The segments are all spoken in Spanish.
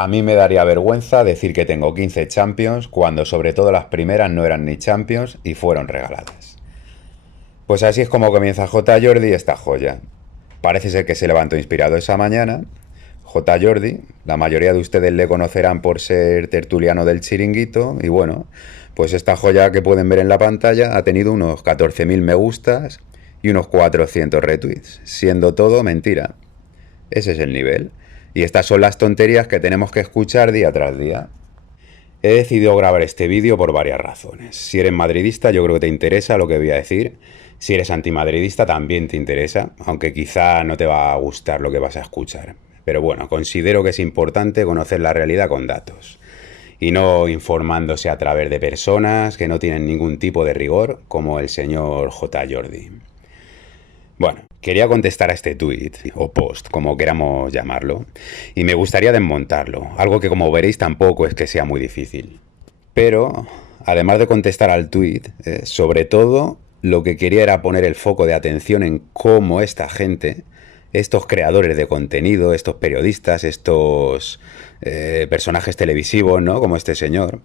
A mí me daría vergüenza decir que tengo 15 Champions cuando sobre todo las primeras no eran ni Champions y fueron regaladas. Pues así es como comienza J. Jordi esta joya. Parece ser que se levantó inspirado esa mañana. J. Jordi, la mayoría de ustedes le conocerán por ser tertuliano del Chiringuito y bueno, pues esta joya que pueden ver en la pantalla ha tenido unos 14.000 me gustas y unos 400 retweets, siendo todo mentira. Ese es el nivel. Y estas son las tonterías que tenemos que escuchar día tras día. He decidido grabar este vídeo por varias razones. Si eres madridista, yo creo que te interesa lo que voy a decir. Si eres antimadridista, también te interesa, aunque quizá no te va a gustar lo que vas a escuchar. Pero bueno, considero que es importante conocer la realidad con datos y no informándose a través de personas que no tienen ningún tipo de rigor, como el señor J. Jordi. Bueno, quería contestar a este tuit, o post, como queramos llamarlo, y me gustaría desmontarlo, algo que como veréis tampoco es que sea muy difícil. Pero, además de contestar al tuit, sobre todo lo que quería era poner el foco de atención en cómo esta gente, estos creadores de contenido, estos periodistas, estos personajes televisivos, ¿no? Como este señor,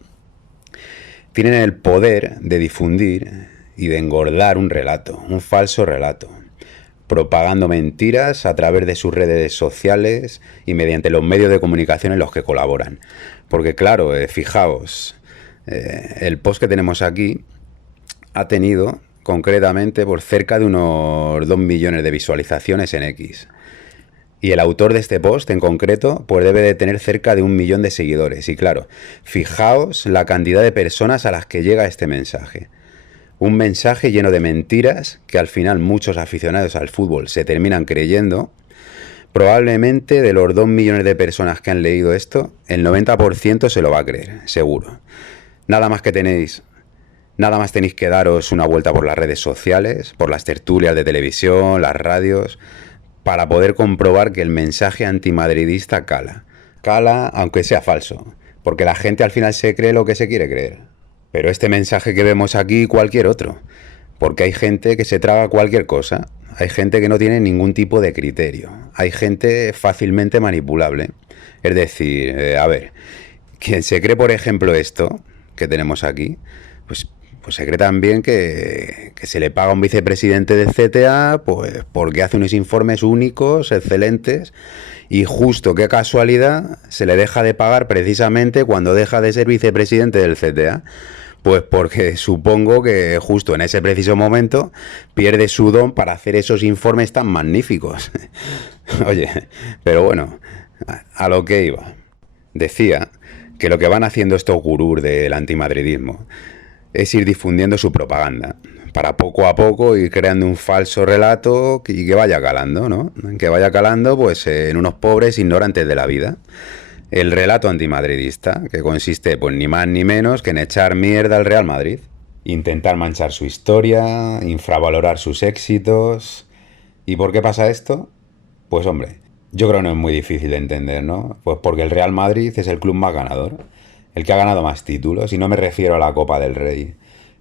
tienen el poder de difundir y de engordar un relato, un falso relato, propagando mentiras a través de sus redes sociales y mediante los medios de comunicación en los que colaboran. Porque claro, fijaos, el post que tenemos aquí ha tenido concretamente por cerca de unos 2 millones de visualizaciones en X. Y el autor de este post en concreto pues debe de tener cerca de 1 millón de seguidores. Y claro, fijaos la cantidad de personas a las que llega este mensaje. Un mensaje lleno de mentiras que al final muchos aficionados al fútbol se terminan creyendo. Probablemente de los 2 millones de personas que han leído esto, el 90% se lo va a creer, seguro. Nada más tenéis que daros una vuelta por las redes sociales, por las tertulias de televisión, las radios, para poder comprobar que el mensaje antimadridista cala. Cala aunque sea falso, porque la gente al final se cree lo que se quiere creer. Pero este mensaje que vemos aquí, cualquier otro. Porque hay gente que se traga cualquier cosa. Hay gente que no tiene ningún tipo de criterio. Hay gente fácilmente manipulable. Es decir, a ver, quien se cree, por ejemplo, esto que tenemos aquí, pues se cree también que se le paga a un vicepresidente del CTA pues porque hace unos informes únicos, excelentes, y justo, qué casualidad, se le deja de pagar precisamente cuando deja de ser vicepresidente del CTA. Pues porque supongo que justo en ese preciso momento pierde su don para hacer esos informes tan magníficos. Oye, pero bueno, a lo que iba. Decía que lo que van haciendo estos gurús del antimadridismo es ir difundiendo su propaganda, para poco a poco ir creando un falso relato y que vaya calando, ¿no? Que vaya calando pues en unos pobres ignorantes de la vida. El relato antimadridista, que consiste pues ni más ni menos que en echar mierda al Real Madrid, intentar manchar su historia, infravalorar sus éxitos. ¿Y por qué pasa esto? Pues hombre, yo creo que no es muy difícil de entender, ¿no? Pues porque el Real Madrid es el club más ganador, el que ha ganado más títulos, y no me refiero a la Copa del Rey,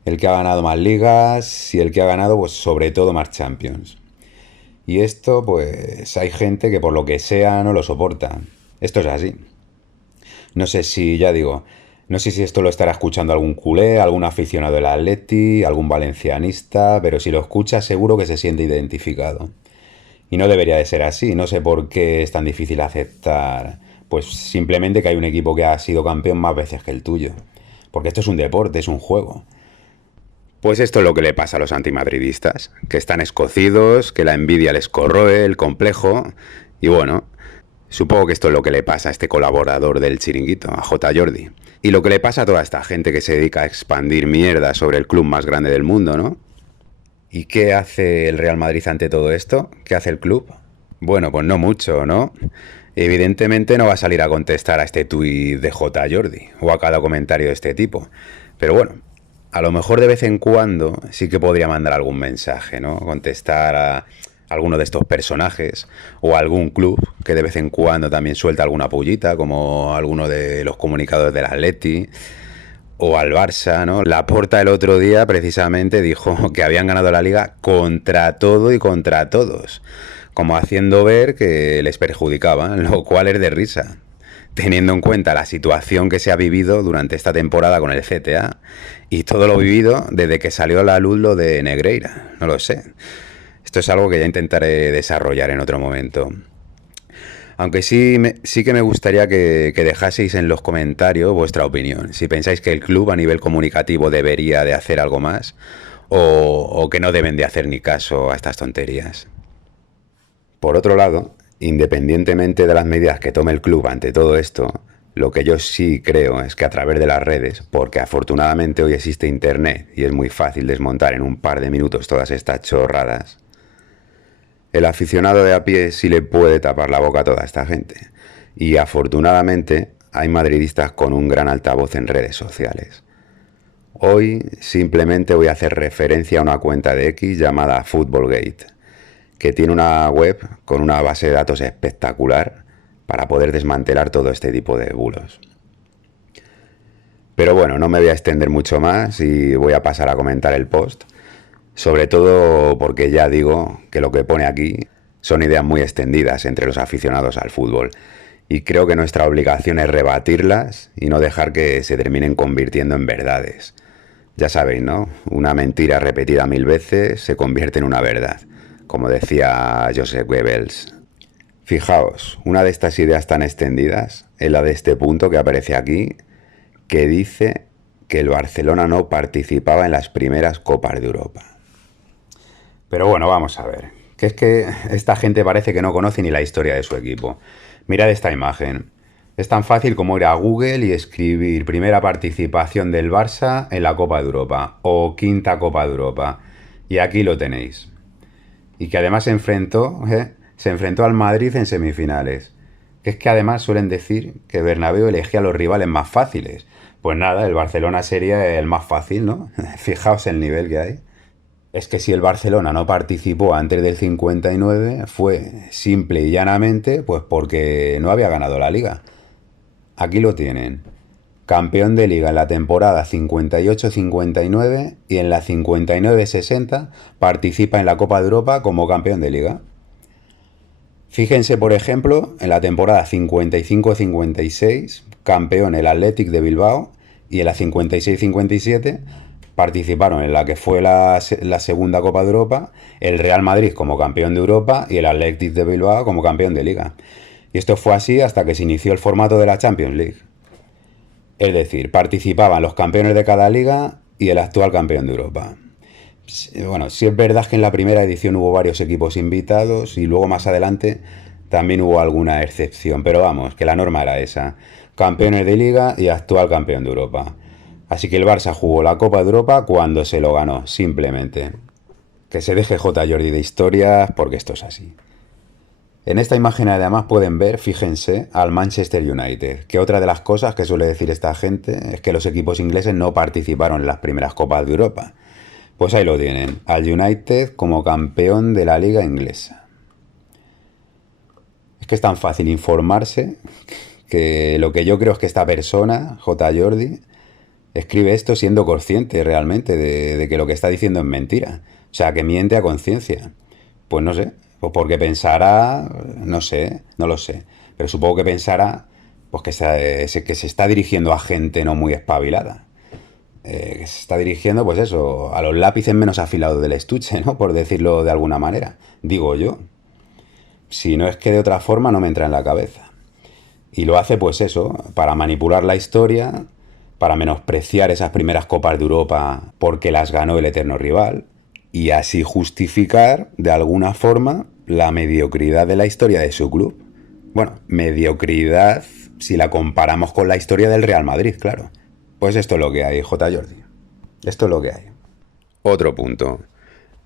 el que ha ganado más ligas y el que ha ganado pues sobre todo más Champions. Y esto pues hay gente que por lo que sea no lo soporta. Esto es así. No sé si, ya digo, no sé si esto lo estará escuchando algún culé, algún aficionado del Atleti, algún valencianista, pero si lo escucha seguro que se siente identificado. Y no debería de ser así, no sé por qué es tan difícil aceptar, pues simplemente que hay un equipo que ha sido campeón más veces que el tuyo. Porque esto es un deporte, es un juego. Pues esto es lo que le pasa a los antimadridistas, que están escocidos, que la envidia les corroe, el complejo, y bueno, supongo que esto es lo que le pasa a este colaborador del Chiringuito, a J. Jordi. Y lo que le pasa a toda esta gente que se dedica a expandir mierda sobre el club más grande del mundo, ¿no? ¿Y qué hace el Real Madrid ante todo esto? ¿Qué hace el club? Bueno, pues no mucho, ¿no? Evidentemente no va a salir a contestar a este tuit de J. Jordi o a cada comentario de este tipo. Pero bueno, a lo mejor de vez en cuando sí que podría mandar algún mensaje, ¿no? Contestar a alguno de estos personajes o a algún club que de vez en cuando también suelta alguna pullita, como alguno de los comunicadores del Atleti o al Barça, ¿no? Laporta el otro día precisamente dijo que habían ganado la Liga contra todo y contra todos, como haciendo ver que les perjudicaban, lo cual es de risa. teniendo en cuenta la situación que se ha vivido durante esta temporada con el CTA y todo lo vivido desde que salió a la luz lo de Negreira. No lo sé. Esto es algo que ya intentaré desarrollar en otro momento. Aunque sí que me gustaría que dejaseis en los comentarios vuestra opinión. Si pensáis que el club a nivel comunicativo debería de hacer algo más o que no deben de hacer ni caso a estas tonterías. Por otro lado, independientemente de las medidas que tome el club ante todo esto, lo que yo sí creo es que a través de las redes, porque afortunadamente hoy existe internet y es muy fácil desmontar en un par de minutos todas estas chorradas, el aficionado de a pie sí le puede tapar la boca a toda esta gente. Y afortunadamente hay madridistas con un gran altavoz en redes sociales. Hoy simplemente voy a hacer referencia a una cuenta de X llamada Footballgate, que tiene una web con una base de datos espectacular para poder desmantelar todo este tipo de bulos. Pero bueno, no me voy a extender mucho más y voy a pasar a comentar el post. Sobre todo porque ya digo que lo que pone aquí son ideas muy extendidas entre los aficionados al fútbol. Y creo que nuestra obligación es rebatirlas y no dejar que se terminen convirtiendo en verdades. Ya sabéis, ¿no? Una mentira repetida 1000 veces se convierte en una verdad, como decía Joseph Goebbels. Fijaos, una de estas ideas tan extendidas es la de este punto que aparece aquí, que dice que el Barcelona no participaba en las primeras Copas de Europa. Pero bueno, vamos a ver. Que es que esta gente parece que no conoce ni la historia de su equipo. Mirad esta imagen. Es tan fácil como ir a Google y escribir primera participación del Barça en la Copa de Europa o quinta Copa de Europa. Y aquí lo tenéis. Y que además se enfrentó al Madrid en semifinales. Que es que además suelen decir que Bernabéu elegía a los rivales más fáciles. Pues nada, el Barcelona sería el más fácil, ¿no? Fijaos el nivel que hay. Es que si el Barcelona no participó antes del 59 fue simple y llanamente pues porque no había ganado la liga. Aquí lo tienen. Campeón de liga en la temporada 58-59 y en la 59-60 participa en la Copa de Europa como campeón de liga. Fíjense, por ejemplo, en la temporada 55-56, campeón el Athletic de Bilbao, y en la 56-57 participaron en la que fue la segunda Copa de Europa, el Real Madrid como campeón de Europa y el Athletic de Bilbao como campeón de liga. Y esto fue así hasta que se inició el formato de la Champions League. Es decir, participaban los campeones de cada liga y el actual campeón de Europa. Bueno, sí es verdad que en la primera edición hubo varios equipos invitados y luego más adelante también hubo alguna excepción, pero vamos, que la norma era esa. Campeones de liga y actual campeón de Europa. Así que el Barça jugó la Copa de Europa cuando se lo ganó, simplemente. Que se deje J. Jordi de historias porque esto es así. En esta imagen además pueden ver, fíjense, al Manchester United, que otra de las cosas que suele decir esta gente es que los equipos ingleses no participaron en las primeras Copas de Europa. Pues ahí lo tienen, al United como campeón de la liga inglesa. Es que es tan fácil informarse que lo que yo creo es que esta persona, J. Jordi, escribe esto siendo consciente realmente de que lo que está diciendo es mentira. O sea, que miente a conciencia. Pues no sé, pues porque pensará, no sé, no lo sé. Pero supongo que pensará pues que se está dirigiendo a gente no muy espabilada. Que se está dirigiendo, pues eso, a los lápices menos afilados del estuche, ¿no? Por decirlo de alguna manera. Digo yo. Si no es que de otra forma no me entra en la cabeza. Y lo hace pues eso, para manipular la historia, para menospreciar esas primeras Copas de Europa porque las ganó el eterno rival, y así justificar, de alguna forma, la mediocridad de la historia de su club. Bueno, mediocridad si la comparamos con la historia del Real Madrid, claro. Pues esto es lo que hay, J. Jordi. Esto es lo que hay. Otro punto.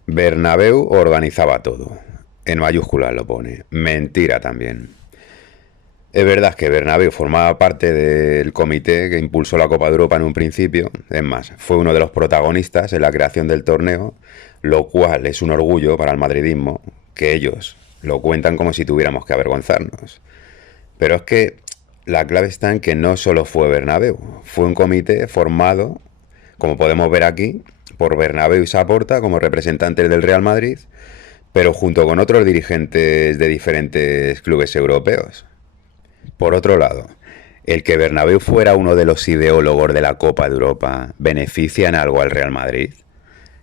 Bernabéu organizaba todo. En mayúsculas lo pone. Mentira también. Es verdad que Bernabéu formaba parte del comité que impulsó la Copa de Europa en un principio. Es más, fue uno de los protagonistas en la creación del torneo, lo cual es un orgullo para el madridismo, que ellos lo cuentan como si tuviéramos que avergonzarnos. Pero es que la clave está en que no solo fue Bernabéu, fue un comité formado, como podemos ver aquí, por Bernabéu y Saporta como representantes del Real Madrid, pero junto con otros dirigentes de diferentes clubes europeos. Por otro lado, el que Bernabéu fuera uno de los ideólogos de la Copa de Europa beneficia en algo al Real Madrid.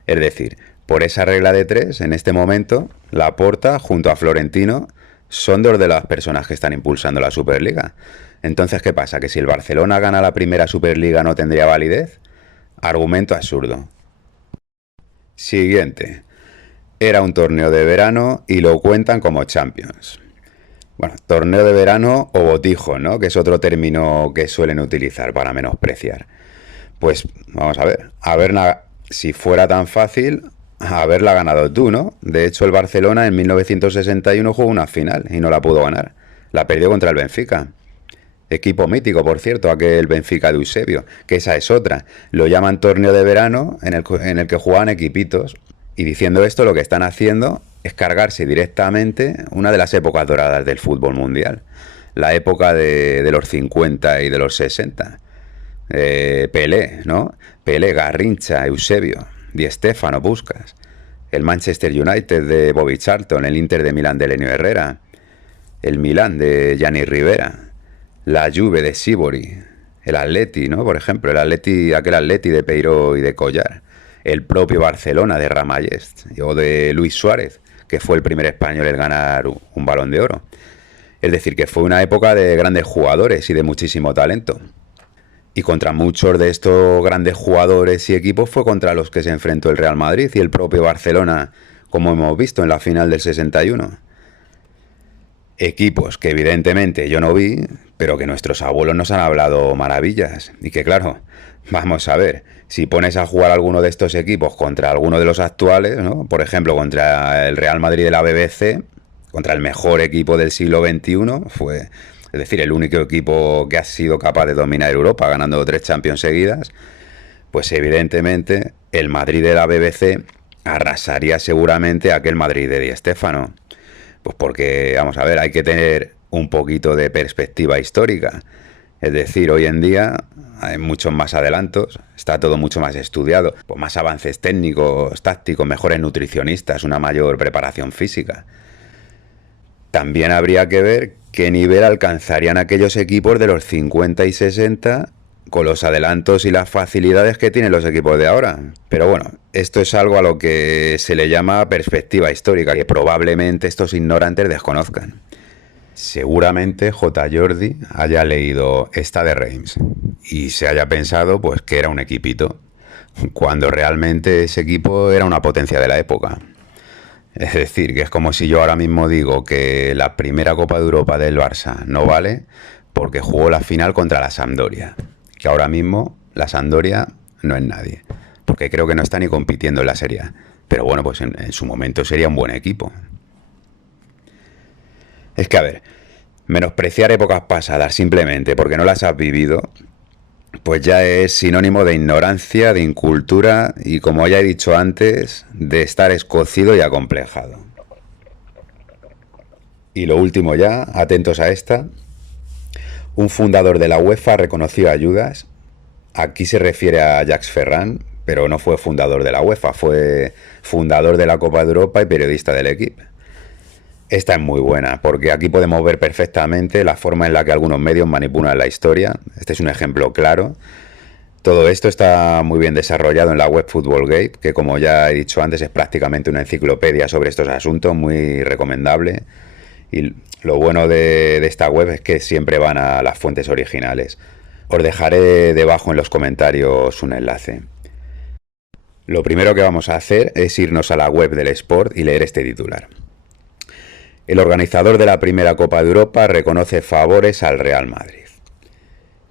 Es decir, por esa regla de tres, en este momento, Laporta junto a Florentino son dos de las personas que están impulsando la Superliga. Entonces, ¿qué pasa? ¿Que si el Barcelona gana la primera Superliga no tendría validez? Argumento absurdo. Siguiente. Era un torneo de verano y lo cuentan como Champions. Bueno, torneo de verano o botijo, ¿no? Que es otro término que suelen utilizar para menospreciar. Pues vamos a ver si fuera tan fácil, haberla ganado tú, ¿no? De hecho, el Barcelona en 1961 jugó una final y no la pudo ganar. La perdió contra el Benfica. Equipo mítico, por cierto, aquel Benfica de Eusebio, que esa es otra. Lo llaman torneo de verano en el que jugaban equipitos. Y diciendo esto, lo que están haciendo es cargarse directamente una de las épocas doradas del fútbol mundial. La época de los 50 y de los 60. Pelé, ¿no? Pelé, Garrincha, Eusebio, Di Stéfano, Puskás. El Manchester United de Bobby Charlton, el Inter de Milán de Elenio Herrera. El Milán de Gianni Rivera. La Juve de Sívori. El Atleti, ¿no? Por ejemplo, aquel Atleti de Peiró y de Collar. El propio Barcelona de Ramallest o de Luis Suárez, que fue el primer español en ganar un Balón de Oro. Es decir, que fue una época de grandes jugadores y de muchísimo talento. Y contra muchos de estos grandes jugadores y equipos fue contra los que se enfrentó el Real Madrid y el propio Barcelona, como hemos visto en la final del 61. Equipos que evidentemente yo no vi, pero que nuestros abuelos nos han hablado maravillas. Y que claro, vamos a ver, si pones a jugar alguno de estos equipos contra alguno de los actuales, ¿no? Por ejemplo, contra el Real Madrid de la BBC, contra el mejor equipo del siglo XXI, es decir, el único equipo que ha sido capaz de dominar Europa, ganando 3 Champions seguidas, pues evidentemente el Madrid de la BBC arrasaría seguramente a aquel Madrid de Di Stéfano. Pues porque, vamos a ver, hay que tener un poquito de perspectiva histórica. Es decir, hoy en día hay muchos más adelantos, está todo mucho más estudiado, pues más avances técnicos, tácticos, mejores nutricionistas, una mayor preparación física. También habría que ver qué nivel alcanzarían aquellos equipos de los 50 y 60 con los adelantos y las facilidades que tienen los equipos de ahora. Pero bueno, esto es algo a lo que se le llama perspectiva histórica, que probablemente estos ignorantes desconozcan. Seguramente J. Jordi haya leído esta de Reims y se haya pensado pues que era un equipito, cuando realmente ese equipo era una potencia de la época. Es decir, que es como si yo ahora mismo digo que la primera Copa de Europa del Barça no vale porque jugó la final contra la Sampdoria, que ahora mismo la Sampdoria no es nadie, porque creo que no está ni compitiendo en la Serie A. Pero bueno, pues en su momento sería un buen equipo. Es que, a ver, menospreciar épocas pasadas simplemente porque no las has vivido, pues ya es sinónimo de ignorancia, de incultura y, como ya he dicho antes, de estar escocido y acomplejado. Y lo último ya, atentos a esta. Un fundador de la UEFA reconoció ayudas. Aquí se refiere a Jacques Ferrand, pero no fue fundador de la UEFA, fue fundador de la Copa de Europa y periodista del equipo. Esta es muy buena, porque aquí podemos ver perfectamente la forma en la que algunos medios manipulan la historia. Este es un ejemplo claro. Todo esto está muy bien desarrollado en la web Footballgate, que como ya he dicho antes es prácticamente una enciclopedia sobre estos asuntos, muy recomendable. Y lo bueno de esta web es que siempre van a las fuentes originales. Os dejaré debajo en los comentarios un enlace. Lo primero que vamos a hacer es irnos a la web del Sport y leer este titular. El organizador de la primera Copa de Europa reconoce favores al Real Madrid.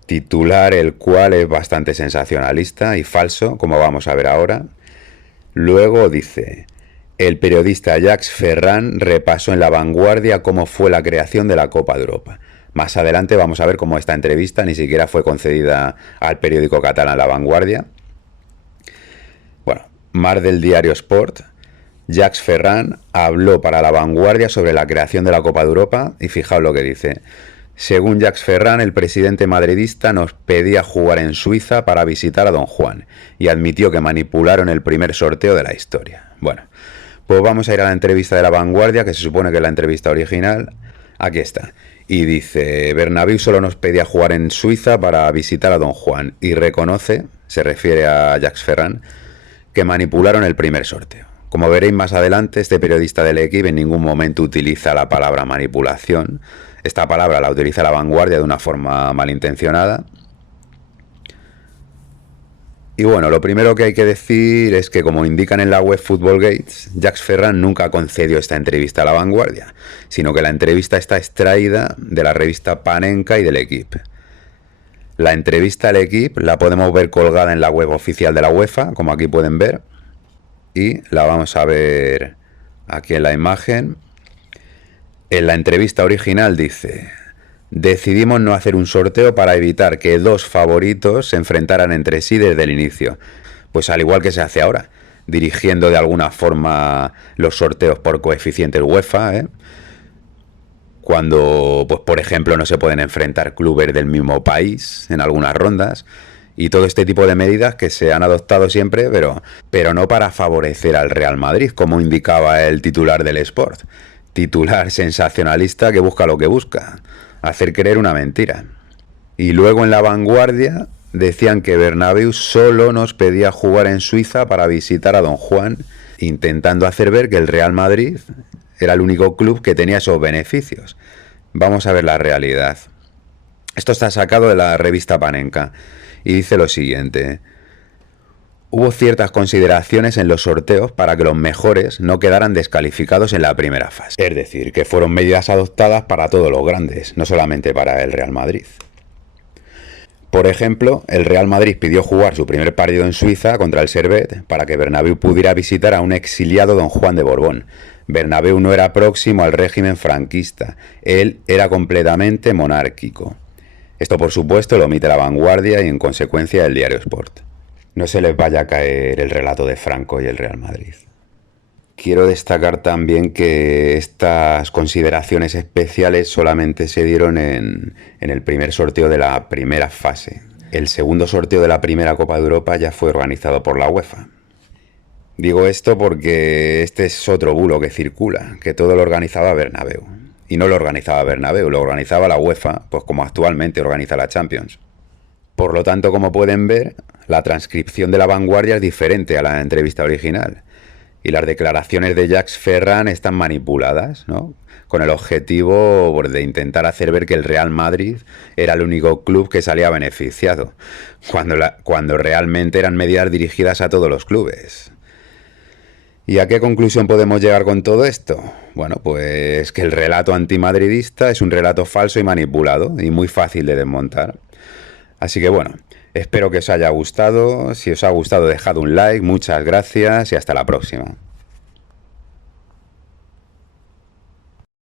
Titular el cual es bastante sensacionalista y falso, como vamos a ver ahora. Luego dice: el periodista Jacques Ferrand repasó en La Vanguardia cómo fue la creación de la Copa de Europa. Más adelante vamos a ver cómo esta entrevista ni siquiera fue concedida al periódico catalán La Vanguardia. Bueno, más del diario Sport. Jacques Ferrand habló para La Vanguardia sobre la creación de la Copa de Europa y fijaos lo que dice. Según Jacques Ferrand, el presidente madridista nos pedía jugar en Suiza para visitar a Don Juan y admitió que manipularon el primer sorteo de la historia. Bueno, pues vamos a ir a la entrevista de La Vanguardia, que se supone que es la entrevista original. Aquí está. Y dice, Bernabéu solo nos pedía jugar en Suiza para visitar a Don Juan. Y reconoce, se refiere a Jacques Ferrand, que manipularon el primer sorteo. Como veréis más adelante, este periodista del equipo en ningún momento utiliza la palabra manipulación. Esta palabra la utiliza La Vanguardia de una forma malintencionada. Y bueno, lo primero que hay que decir es que, como indican en la web Football Gates, Jacques Ferrand nunca concedió esta entrevista a La Vanguardia, sino que la entrevista está extraída de la revista Panenka y del equipo. La entrevista al equipo la podemos ver colgada en la web oficial de la UEFA, como aquí pueden ver, y la vamos a ver aquí en la imagen. En la entrevista original dice: decidimos no hacer un sorteo para evitar que dos favoritos se enfrentaran entre sí desde el inicio. Pues al igual que se hace ahora, dirigiendo de alguna forma los sorteos por coeficientes UEFA, cuando, pues por ejemplo, no se pueden enfrentar clubes del mismo país en algunas rondas, y todo este tipo de medidas que se han adoptado siempre, pero no para favorecer al Real Madrid, como indicaba el titular del Sport. Titular sensacionalista que busca lo que busca: hacer creer una mentira. Y luego en La Vanguardia decían que Bernabéu solo nos pedía jugar en Suiza para visitar a Don Juan, intentando hacer ver que el Real Madrid era el único club que tenía esos beneficios. Vamos a ver la realidad. Esto está sacado de la revista Panenka y dice lo siguiente: hubo ciertas consideraciones en los sorteos para que los mejores no quedaran descalificados en la primera fase. Es decir, que fueron medidas adoptadas para todos los grandes, no solamente para el Real Madrid. Por ejemplo, el Real Madrid pidió jugar su primer partido en Suiza contra el Servette para que Bernabéu pudiera visitar a un exiliado Don Juan de Borbón. Bernabéu no era próximo al régimen franquista, él era completamente monárquico. Esto, por supuesto, lo omite La Vanguardia y, en consecuencia, el diario Sport. No se les vaya a caer el relato de Franco y el Real Madrid. Quiero destacar también que estas consideraciones especiales solamente se dieron en el primer sorteo de la primera fase. El segundo sorteo de la primera Copa de Europa ya fue organizado por la UEFA. Digo esto porque este es otro bulo que circula, que todo lo organizaba Bernabéu. Y no lo organizaba Bernabéu, lo organizaba la UEFA, pues como actualmente organiza la Champions. Por lo tanto, como pueden ver, la transcripción de La Vanguardia es diferente a la entrevista original. Y las declaraciones de Jacques Ferrand están manipuladas, ¿no?, con el objetivo de intentar hacer ver que el Real Madrid era el único club que salía beneficiado, cuando realmente eran medidas dirigidas a todos los clubes. ¿Y a qué conclusión podemos llegar con todo esto? Bueno, pues que el relato antimadridista es un relato falso y manipulado, y muy fácil de desmontar. Así que bueno, espero que os haya gustado. Si os ha gustado, dejad un like, muchas gracias y hasta la próxima.